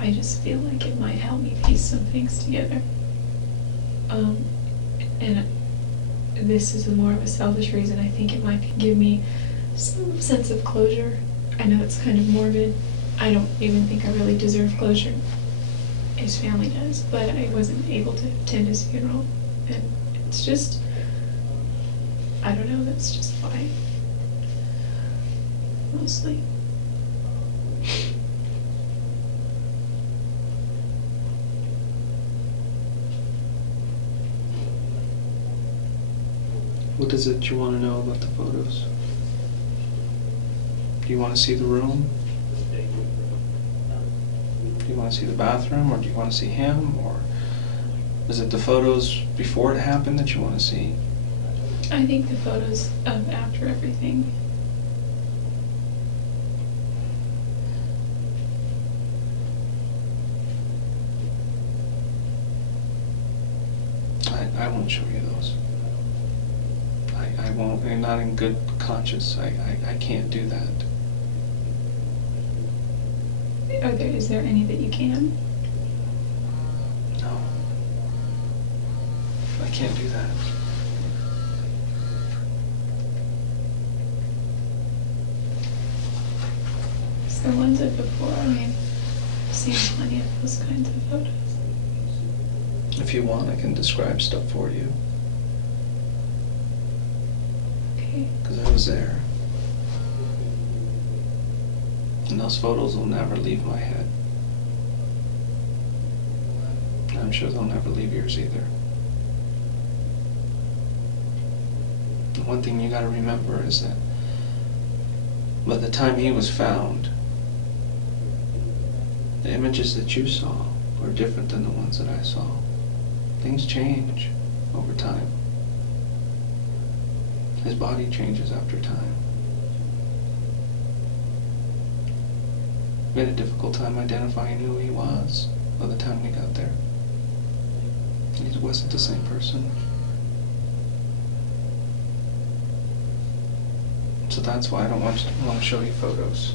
I just feel like it might help me piece some things together. And this is more of a selfish reason. I think it might give me some sense of closure. I know it's kind of morbid. I don't even think I really deserve closure. His family does, but I wasn't able to attend his funeral. And it's just, I don't know, that's just why. Mostly. What is it you want to know about the photos? Do you want to see the room? Do you want to see the bathroom, or do you want to see him, or is it the photos before it happened that you want to see? I think the photos of after everything. I won't show you those. I won't. I'm not in good conscience. I can't do that. Is there any that you can? No. I can't do that. So the ones of before, I mean, I've seen plenty of those kinds of photos. If you want, I can describe stuff for you. Okay. Because I was there. And those photos will never leave my head. And I'm sure they'll never leave yours either. The one thing you gotta remember is that by the time he was found, the images that you saw were different than the ones that I saw. Things change over time. His body changes after time. We had a difficult time identifying who he was by the time we got there. He wasn't the same person. So that's why I don't want to show you photos.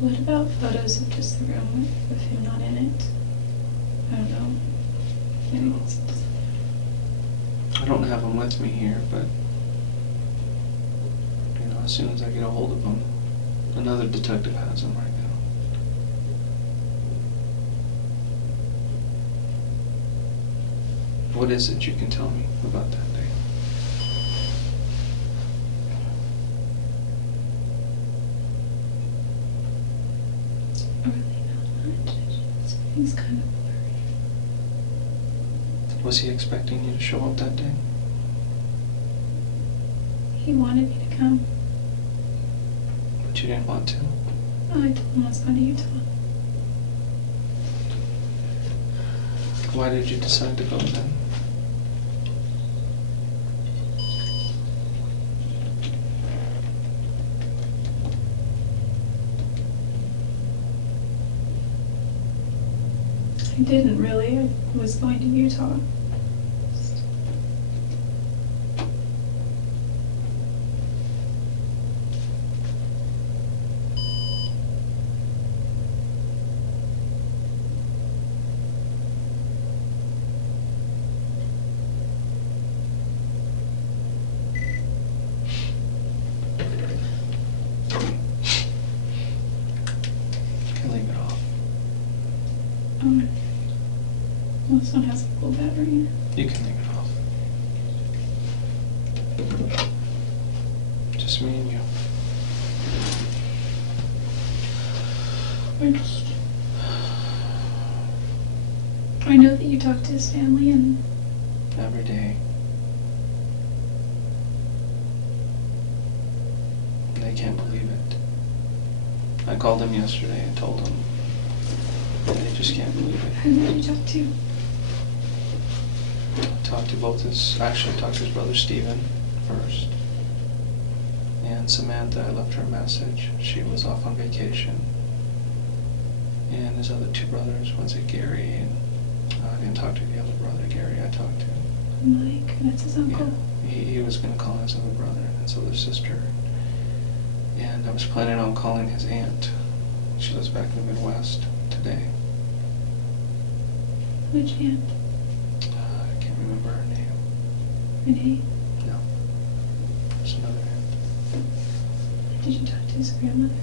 What about photos of just the room with him not in it? I don't know. Maybe it's just... I don't have them with me here, but as soon as I get a hold of them, another detective has them right now. What is it you can tell me about that day? Really not much. Everything's kind of blurry. Was he expecting you to show up that day? He wanted me to come. But you didn't want to? Oh, I told him I was going to Utah. Why did you decide to go then? I didn't really. I was going to Utah. Leave it off. Well, this one has a full battery. You can leave it off. Just me and you. I know that you talked to his family and... Every day. They can't believe it. I called them yesterday and told them. They just can't believe it. Who did you talk to? Talked to both actually talked to his brother Stephen first. And Samantha, I left her a message. She was off on vacation. And his other two brothers, one's at Gary, and I didn't talk to the other brother, Gary, I talked to. Mike, that's his uncle. Yeah, he was going to call his other brother and his other sister. And I was planning on calling his aunt. She lives back in the Midwest today. Which aunt? I can't remember her name. Renee? No. There's another aunt. Did you talk to his grandmother?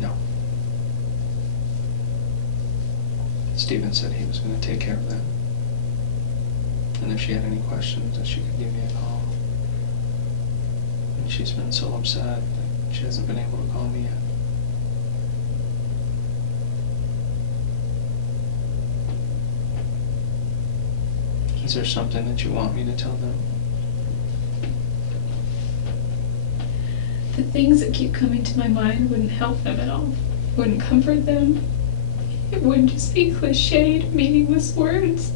No. Steven said he was going to take care of that. And if she had any questions, that she could give me a call. And she's been so upset that she hasn't been able to call me yet. Is there something that you want me to tell them? The things that keep coming to my mind wouldn't help them at all. Wouldn't comfort them. It would just be cliched, meaningless words.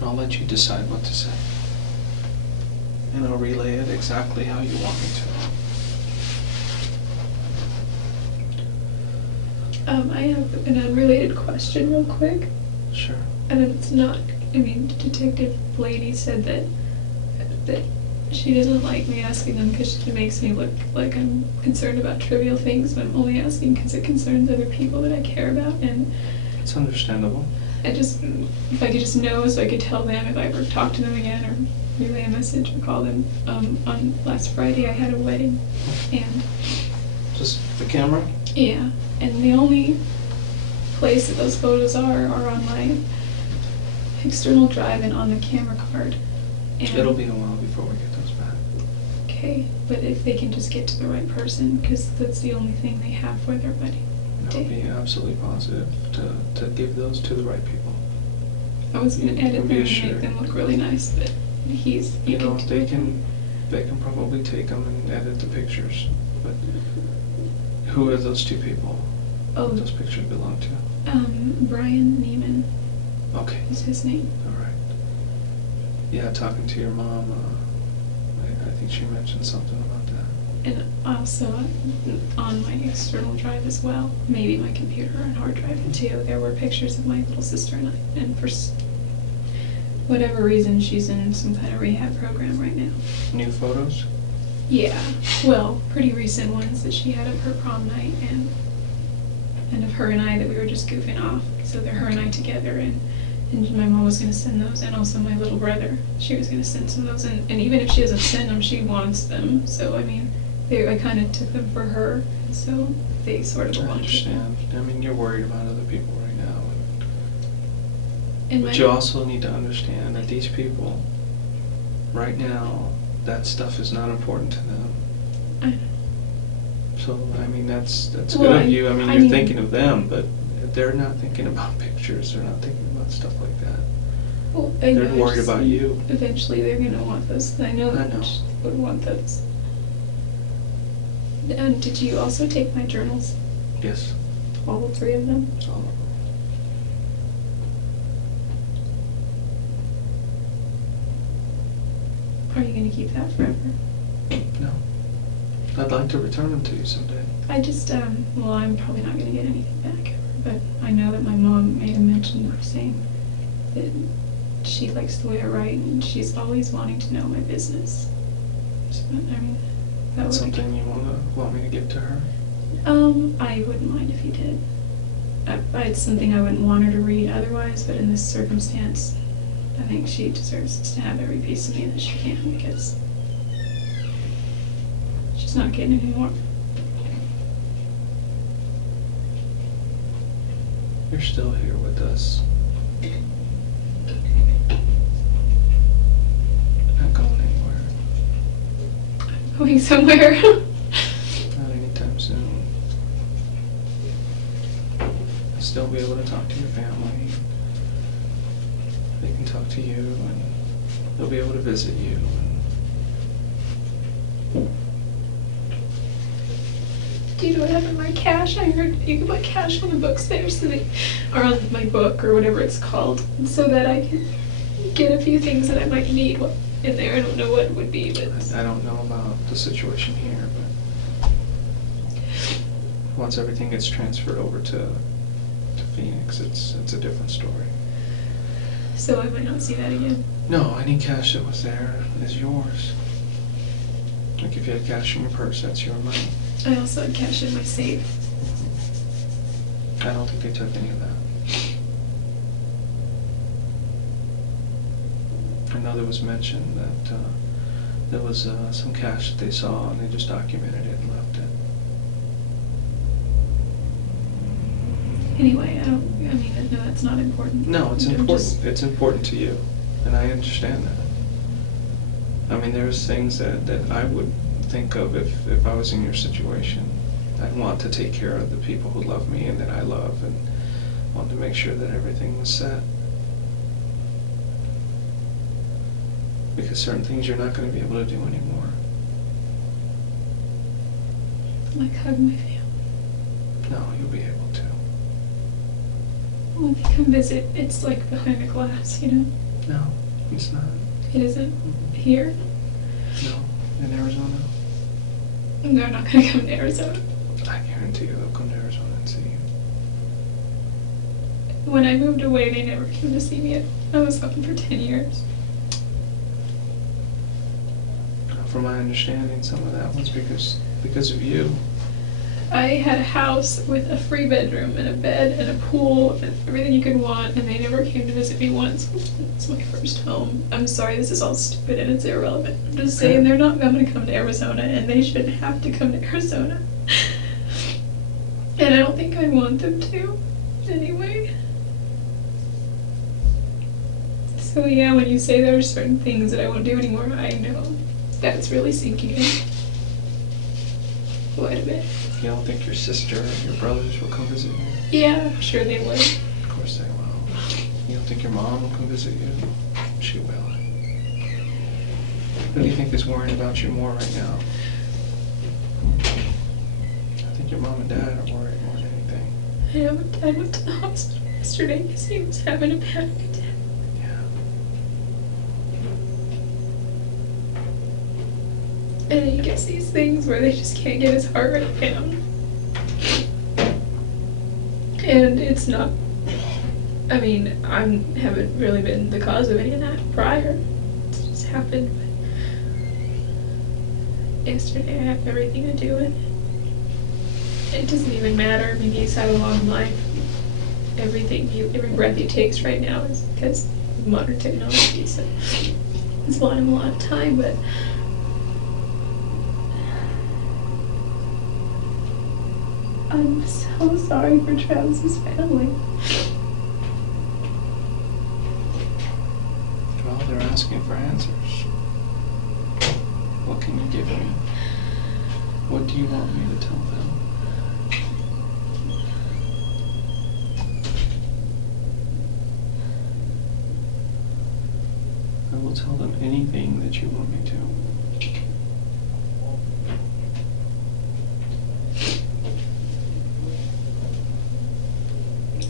I'll let you decide what to say. And I'll relay it exactly how you want me to. I have an unrelated question real quick. Sure. And it's not, I mean, Detective Blaney said that she doesn't like me asking them because it makes me look like I'm concerned about trivial things, but I'm only asking because it concerns other people that I care about. And it's understandable. If I could just know so I could tell them if I ever talk to them again or relay a message or call them. On last Friday I had a wedding, and just the camera? Yeah, and the only place that those photos are on my external drive and on the camera card. And it'll be a while before we get those back. Okay, but if they can just get to the right person, because that's the only thing they have for their wedding. I'll be absolutely positive to give those to the right people. I was going to edit them and make them look really nice, but you know, they can probably take them and edit the pictures, but who are those two people that those pictures belong to? Brian Neiman. Okay. Is his name. All right. Yeah, talking to your mom, I think she mentioned something about that. And also on my external drive as well, maybe my computer and hard drive too, there were pictures of my little sister and I. And for whatever reason, she's in some kind of rehab program right now. New photos? Yeah, well, pretty recent ones that she had of her prom night and of her and I that we were just goofing off. So they're her and I together, and my mom was going to send those, and also my little brother. She was going to send some of those, and even if she doesn't send them, she wants them. So, I mean, I kind of took them for her, and so they sort of belong to her. I understand. I mean, you're worried about other people right now. But you also need to understand that these people, right now, that stuff is not important to them. I know. So, I mean, that's good of you. I mean, you're thinking of them, but they're not thinking about pictures. They're not thinking about stuff like that. Well, they're worried about you. Eventually, they're going to want those. I know that they would want those. And did you also take my journals? Yes. All 3 of them? All of them. Are you going to keep that forever? No. I'd like to return them to you someday. I just, well, I'm probably not going to get anything back ever, but I know that my mom made a mention of saying that she likes the way I write and she's always wanting to know my business. So, I mean, that's something you want me to give to her? I wouldn't mind if you did. It's something I wouldn't want her to read otherwise, but in this circumstance, I think she deserves to have every piece of me that she can, because she's not getting any more. You're still here with us. Not going anywhere. I'm going somewhere. Not anytime soon. I'll still be able to talk to your family. They can talk to you, and they'll be able to visit you. Do you know what happened to my cash? I heard you can put cash on the books there, or on my book, or whatever it's called, so that I can get a few things that I might need in there. I don't know what would be, but I don't know about the situation here, but once everything gets transferred over to Phoenix, it's a different story. So I might not see that again. No, any cash that was there is yours. Like if you had cash in your purse, that's your money. I also had cash in my safe. I don't think they took any of that. I know there was mention that there was some cash that they saw and they just documented it and left it. Anyway, I mean, no, that's not important. No, it's I'm important. just- It's important to you, and I understand that. I mean, there's things that I would think of if I was in your situation. I'd want to take care of the people who love me and that I love, and want to make sure that everything was set. Because certain things you're not going to be able to do anymore. Like hug my family. No, you'll be able to. When they come visit, it's like behind a glass, you know? No, it's not. It isn't Mhm. here. No, in Arizona. They're not gonna come to Arizona. I guarantee you they'll come to Arizona and see you. When I moved away, they never came to see me. I was gone for 10 years. From my understanding, some of that was because of you. I had a house with a 3-bedroom and a bed and a pool and everything you could want, and they never came to visit me once. It's my first home. I'm sorry, this is all stupid and it's irrelevant. I'm just saying they're not going to come to Arizona, and they shouldn't have to come to Arizona. And I don't think I want them to, anyway. So yeah, when you say there are certain things that I won't do anymore, I know that's really sinking in quite a bit. You don't think your sister or your brothers will come visit you? Yeah, I'm sure they would. Of course they will. You don't think your mom will come visit you? She will. Who do you think is worrying about you more right now? I think your mom and dad are worried more than anything. I know my dad went to the hospital yesterday because he was having a panic attack. Yeah. And he gets these things where they just can't get his heart rate down. And it's not, I mean, I haven't really been the cause of any of that prior. It's just happened. But yesterday I have everything to do with it. It doesn't even matter. I mean, he's had a long life. Every breath he takes right now is because of modern technology. So it's bought him a lot of time, but I'm so sorry for Travis's family. Well, they're asking for answers. What can you give me? What do you want me to tell them? I will tell them anything that you want me to.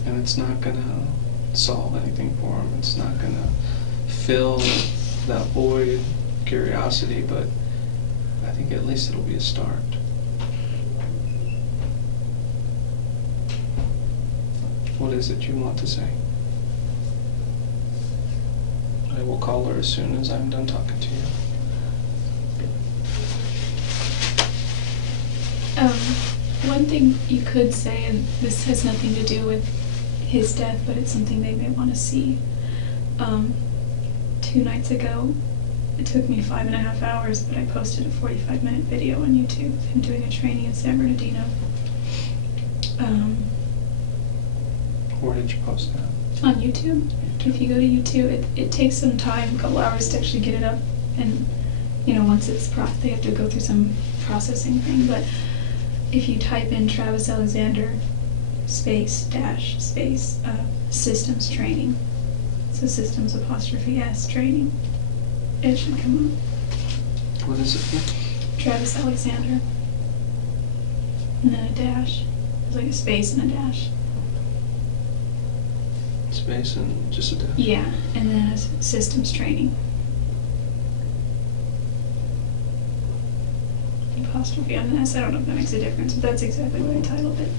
And it's not gonna solve anything for them. It's not gonna fill that void, curiosity, but I think at least it'll be a start. What is it you want to say? I will call her as soon as I'm done talking to you. One thing you could say, and this has nothing to do with his death, but it's something they may want to see. 2 nights ago, it took me 5.5 hours, but I posted a 45-minute video on YouTube of him doing a training in San Bernardino. Where did you post that? On YouTube. If you go to YouTube, it takes some time, a couple hours to actually get it up, and once it's they have to go through some processing thing. But if you type in Travis Alexander space systems training, so systems '(S) training, it should come up. What is it for? Travis Alexander, and then a dash. There's like a space and a dash. Space and just a dash? Yeah, and then a systems training. apostrophe on an S. I don't know if that makes a difference, but that's exactly what I titled it.